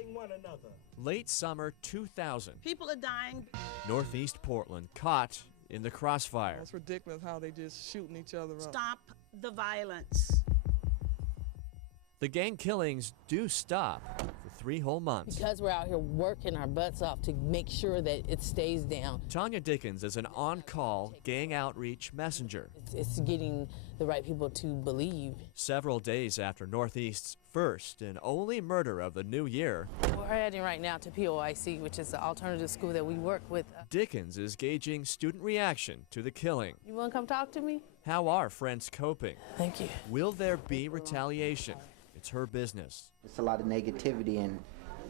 loving one another. Late summer 2000. People are dying. Northeast Portland caught in the crossfire. It's ridiculous how they just shooting each other up. Stop the violence. The gang killings do stop for 3 whole months. Because we're out here working our butts off to make sure that it stays down. Tonya Dickens is an on-call gang outreach messenger. It's getting the right people to believe. Several days after Northeast's first and only murder of the new year, We're heading right now to POIC, which is the alternative school that we work with. Dickens is gauging student reaction to the killing. You want to come talk to me? How are friends coping? Thank you. Will there be retaliation? It's her business. It's a lot of negativity, and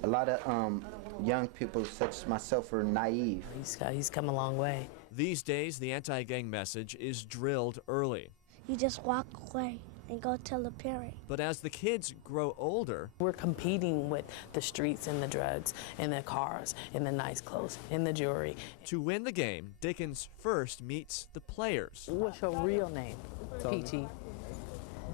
a lot of young people such as myself are naive. He's come a long way. These days, the anti-gang message is drilled early. You just walk away and go tell a parent. But as the kids grow older, We're competing with the streets and the drugs and the cars and the nice clothes and the jewelry. to win the game, Dickens first meets the players. What's your real name? PT.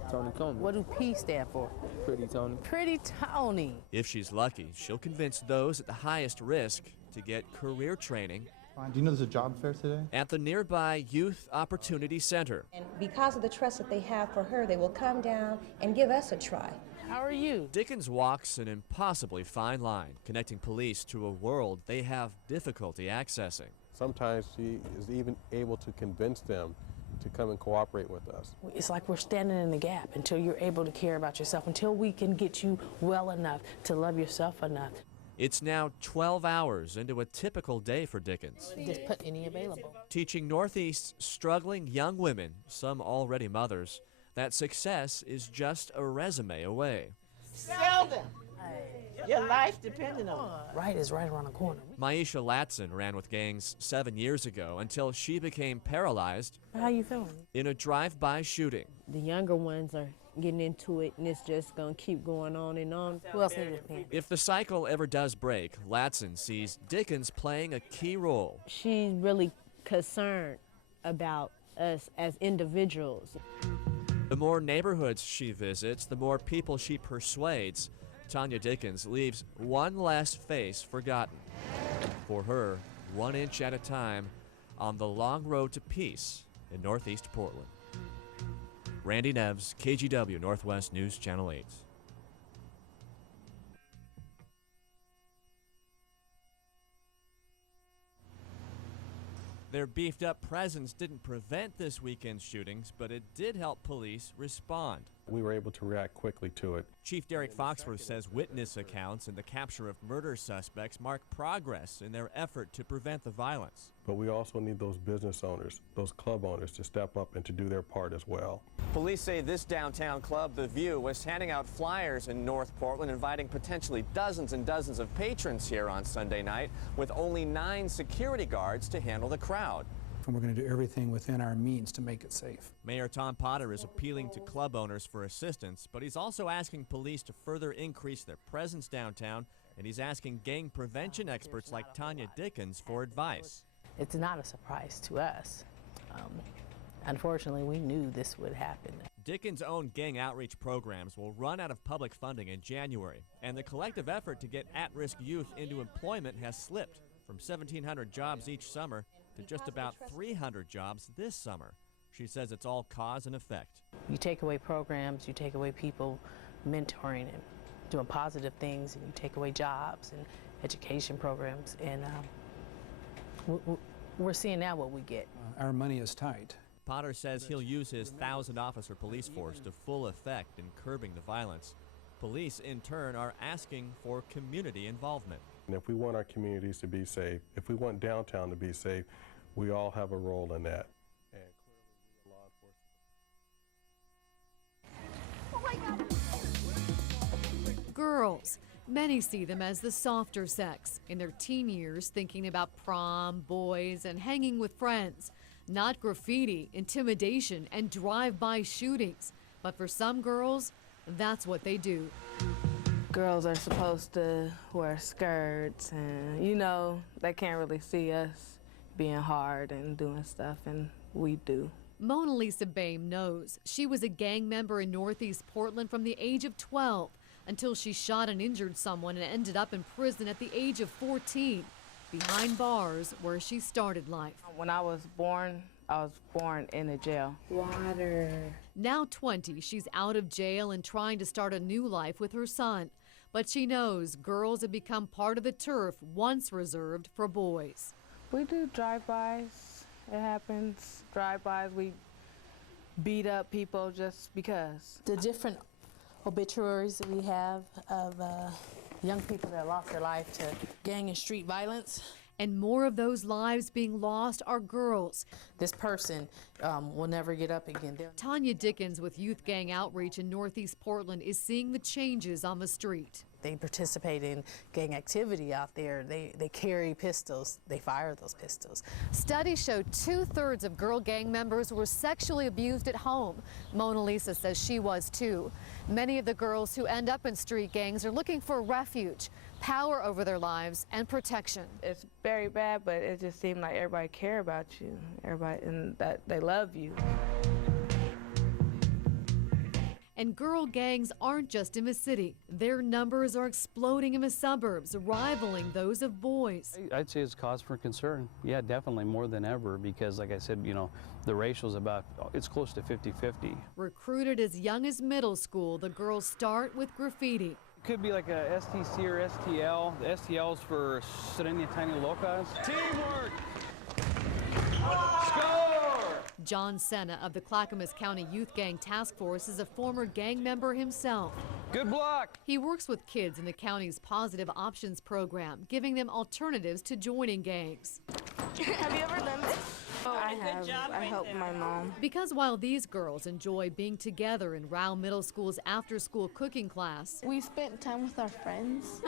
Tony Coleman. What do P stand for? Pretty Tony. Pretty Tony. If she's lucky, she'll convince those at the highest risk to get career training Do you know there's a job fair today? at the nearby Youth Opportunity Center. And because of the trust that they have for her, they will come down and give us a try. How are you? Dickens walks an impossibly fine line, connecting police to a world they have difficulty accessing. Sometimes she is even able to convince them to come and cooperate with us. It's like we're standing in the gap until you're able to care about yourself, until we can get you well enough to love yourself enough. It's now 12 hours into a typical day for Dickens, Just put any available. teaching Northeast's struggling young women, some already mothers, that success is just a resume away. Sell them. Your life depending on it. Right is right around the corner. Maisha Latson ran with gangs 7 years ago until she became paralyzed How you feeling? in a drive-by shooting. The younger ones are getting into it, and it's just going to keep going on and on. Who else needs a pen? If the cycle ever does break, Latson sees Dickens playing a key role. She's really concerned about us as individuals. The more neighborhoods she visits, the more people she persuades. Tonya Dickens leaves one less face forgotten. For her, 1 inch at a time on the long road to peace in Northeast Portland. Randy Neves, KGW Northwest News Channel 8. Their beefed-up presence didn't prevent this weekend's shootings, but it did help police respond. We were able to react quickly to it. Chief Derek Foxworth says witness accounts and the capture of murder suspects mark progress in their effort to prevent the violence. But we also need those business owners, those club owners to step up and to do their part as well. Police say this downtown club, The View, was handing out flyers in North Portland, inviting potentially dozens and dozens of patrons here on Sunday night, with only 9 security guards to handle the crowd. And we're going to do everything within our means to make it safe. Mayor Tom Potter is appealing to club owners for assistance, but he's also asking police to further increase their presence downtown, and he's asking gang prevention experts like Tonya Dickens for advice. It's not a surprise to us. Unfortunately, we knew this would happen. Dickens' own gang outreach programs will run out of public funding in January, and the collective effort to get at-risk youth into employment has slipped from 1,700 jobs each summer to just about 300 jobs this summer. She says it's all cause and effect. You take away programs, you take away people mentoring and doing positive things, and you take away jobs and education programs, and we're seeing now what we get. Our money is tight. Potter says he'll use his 1,000-officer police force to full effect in curbing the violence. Police, in turn, are asking for community involvement. And if we want our communities to be safe, if we want downtown to be safe, we all have a role in that. And clearly, law enforcement. Girls. Many see them as the softer sex, in their teen years thinking about prom, boys, and hanging with friends. Not graffiti, intimidation, and drive-by shootings. But for some girls, that's what they do. Girls are supposed to wear skirts, and, you know, they can't really see us being hard and doing stuff, and we do. Mona Lisa Boehm knows. She was a gang member in Northeast Portland from the age of 12. until she shot and injured someone and ended up in prison at the age of 14, behind bars where she started life. When I was born in a jail. Water. Now 20, she's out of jail and trying to start a new life with her son. But she knows girls have become part of the turf once reserved for boys. We do drive-bys. It happens. Drive-bys. We beat up people just because. The different obituaries that we have of young people that lost their life to gang and street violence. And more of those lives being lost are girls. This person will never get up again. Tonya Dickens with Youth Gang Outreach in Northeast Portland is seeing the changes on the street. They participate in gang activity out there. They carry pistols. They fire those pistols. Studies show 2/3 of girl gang members were sexually abused at home. Mona Lisa says she was too. Many of the girls who end up in street gangs are looking for refuge, power over their lives, and protection. It's very bad, but it just seemed like everybody care about you, and that they love you. And girl gangs aren't just in the city. Their numbers are exploding in the suburbs, rivaling those of boys. I'd say it's cause for concern. Yeah, definitely more than ever, because like I said, you know, the ratio's it's close to 50-50. Recruited as young as middle school, the girls start with graffiti. Could be like a STC or STL. The STL's for Srenia Tiny Locas. Teamwork! Score! John Senna of the Clackamas County Youth Gang Task Force is a former gang member himself. Good block! He works with kids in the county's Positive Options program, giving them alternatives to joining gangs. Have you ever done this? I have. I helped my mom. Because while these girls enjoy being together in Rao Middle School's after-school cooking class, we spent time with our friends.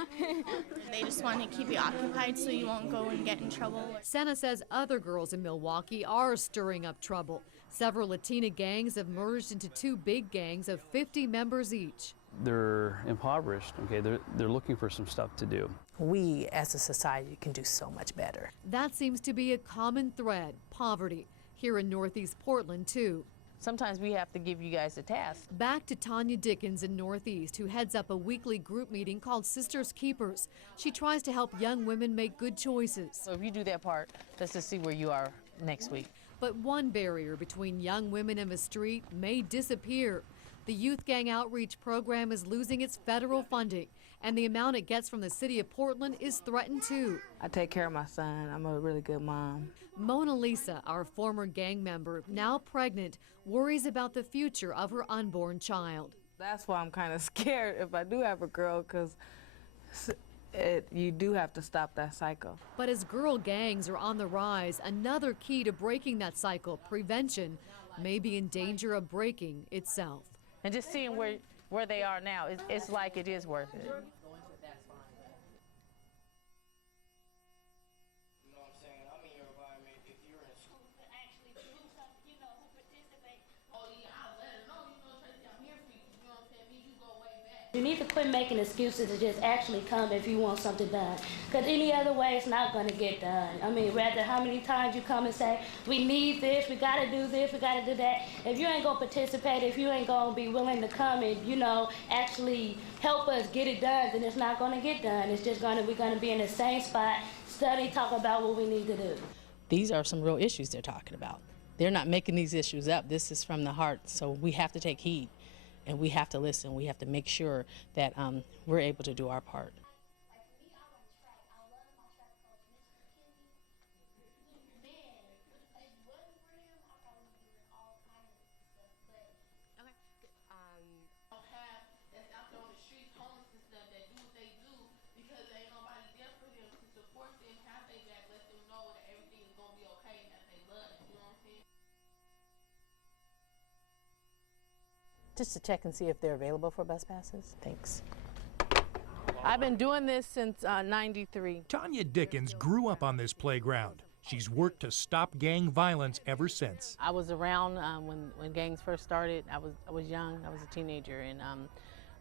They just want to keep you occupied so you won't go and get in trouble. Senna says other girls in Milwaukee are stirring up trouble. Several Latina gangs have merged into 2 big gangs of 50 members each. They're impoverished, okay? They're looking for some stuff to do. We as a society can do so much better. That seems to be a common thread, poverty, here in Northeast Portland too. Sometimes we have to give you guys a task. Back to Tonya Dickens in Northeast, who heads up a weekly group meeting called Sisters Keepers. She tries to help young women make good choices. So if you do that part, let's just see where you are next week. But one barrier between young women and the street may disappear. The Youth Gang Outreach program is losing its federal funding, and the amount it gets from the city of Portland is threatened too. I take care of my son. I'm a really good mom. Mona Lisa, our former gang member, now pregnant, worries about the future of her unborn child. That's why I'm kind of scared if I do have a girl, because you do have to stop that cycle. But as girl gangs are on the rise, another key to breaking that cycle, prevention, may be in danger of breaking itself. And just seeing where they are now, it's like it is worth it. You need to quit making excuses and just actually come if you want something done. Because any other way, it's not going to get done. I mean, rather how many times you come and say, we need this, we got to do this, we got to do that. If you ain't going to participate, if you ain't going to be willing to come and, you know, actually help us get it done, then it's not going to get done. It's just we're going to be in the same spot, study, talk about what we need to do. These are some real issues they're talking about. They're not making these issues up. This is from the heart, so we have to take heed. And we have to listen. We have to make sure that we're able to do our part. Just to check and see if they're available for bus passes. Thanks. I've been doing this since '93. Tonya Dickens grew up on this playground. She's worked to stop gang violence ever since. I was around when gangs first started. I was young. I was a teenager, and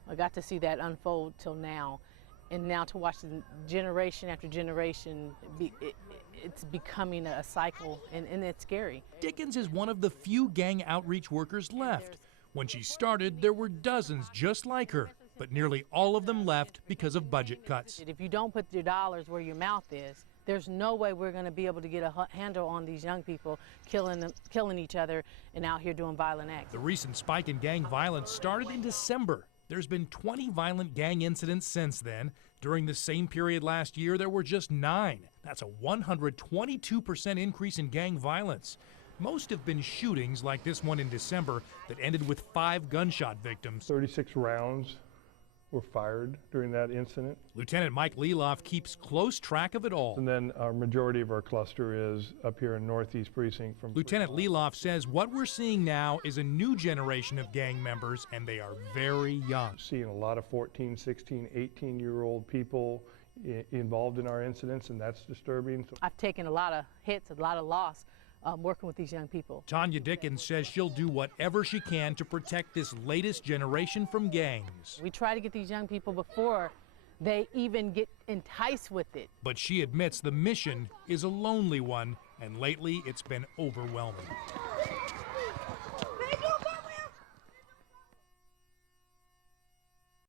I got to see that unfold till now. And now to watch the generation after generation, it's becoming a cycle, and it's scary. Dickens is one of the few gang outreach workers left. When she started, there were dozens just like her. but nearly all of them left because of budget cuts. If you don't put your dollars where your mouth is, there's no way we're going to be able to get a handle on these young people killing each other and out here doing violent acts. The recent spike in gang violence started in December. There's been 20 violent gang incidents since then. During the same period last year, there were just 9. That's a 122% increase in gang violence. Most have been shootings like this one in December that ended with 5 gunshot victims. 36 rounds were fired during that incident. Lieutenant Mike Leloff keeps close track of it all. And then our majority of our cluster is up here in Northeast Precinct. Lieutenant Leloff says what we're seeing now is a new generation of gang members, and they are very young. Seeing a lot of 14, 16, 18-year-old people involved in our incidents, and that's disturbing. I've taken a lot of hits, a lot of loss. Working with these young people. Tonya Dickens says she'll do whatever she can to protect this latest generation from gangs. We try to get these young people before they even get enticed with it. But she admits the mission is a lonely one, and lately it's been overwhelming.